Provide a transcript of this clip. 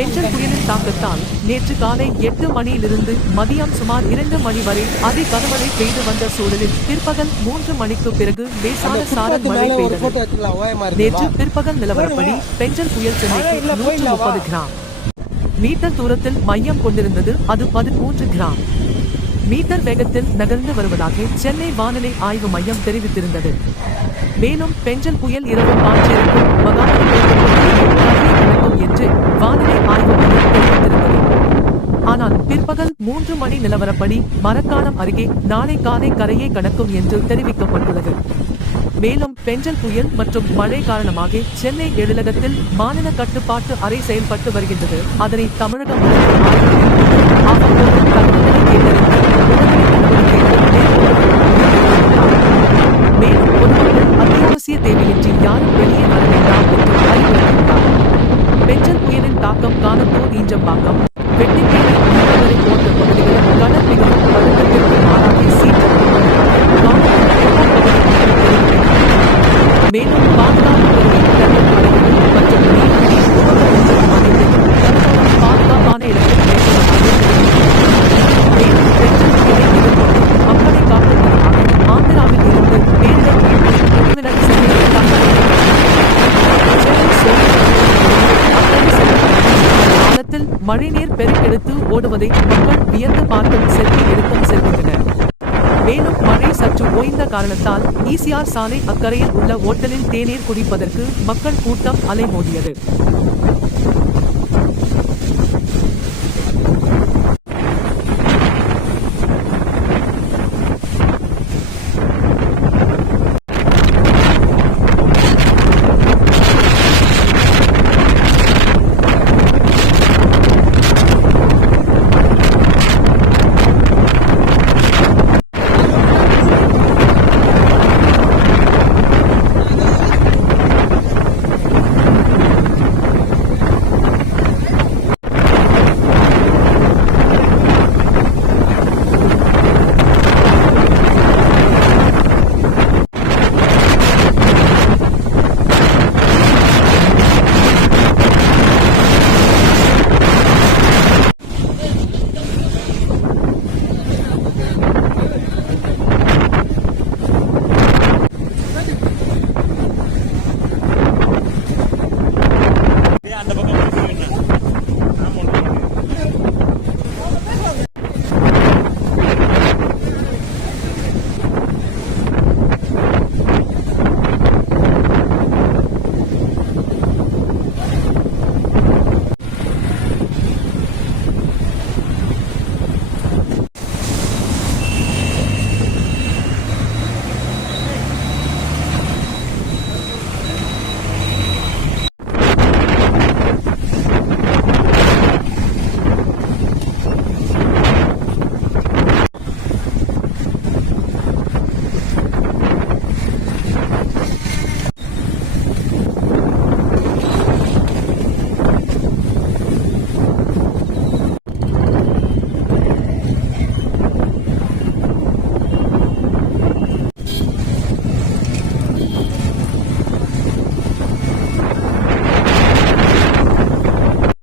பெஞ்சல் புயலின் தாக்கத்தால் நேற்று காலை 8 மணியிலிருந்து மதியம் சுமார் 2 மணி வரை அதி கனமழை பெய்து வந்த சூழலில் பிற்பகல் 3 மணிக்கு பிறகு லேசான சாரல் மழை பெய்தது. நேற்று பிற்பகல் நிலவரப்படி பெஞ்சல் புயல் சென்னைக்கு 130 கிராம் மீட்டர் தூரத்தில் மையம் கொண்டிருந்தது. அது 13 கிராம் மீட்டர் வேகத்தில் நகர்ந்து வருவதாக சென்னை வானிலை ஆய்வு மையம் தெரிவித்திருந்தது. மேலும் பெஞ்சல் புயல் இரவு பாய்ச்சிருக்கும் நடக்கும் என்று வானிலை ஆய்வு மையம் தெரிவித்திருந்தது. ஆனால் பிற்பகல் 3 மணி நிலவரப்படி மரக்காணம் அருகே நாளை காலை கரையை கடக்கும் என்று தெரிவிக்கப்பட்டுள்ளது. மேலும் பெஞ்சல் புயல் மற்றும் மழை காரணமாக சென்னை எழிலகத்தில் மாநில கட்டுப்பாட்டு அறை செயல்பட்டு வருகின்றது. அதனை தமிழக மேலும் பொதுமக்கள் அத்தியாவசிய தேவையின்றி யாரும் வெளியே வர வேண்டாம் என்று அறிவுறுத்தியுள்ளார். பெஞ்சல் புயலின் தாக்கம் காணத்தூர் ஈஞ்சம்பாக்கம் வெட்டிக்கேரி போன்ற பகுதிகளில் கடல் மிகவும் பதட்டத்திற்கு ஆளாகி மேலும் பாதுகாப்பு மற்றும் பாதுகாப்பான இடத்தில் மக்களை காப்பதற்காக ஆந்திராவில் இருந்து பேரிடர் காலத்தில் மழைநீர் பெருக்கெடுத்து ஓடுவதை மக்கள் வியந்து பார்க்கும் செல்வி எடுக்கும் செல்கின்றனர். மேலும் மழை சற்று ஓய்ந்த காரணத்தால் ஈசிஆர் சாலை அக்கறையில் உள்ள ஓட்டலில் தேநீர் குடிப்பதற்கு மக்கள் கூட்டம் அலைமோதியது.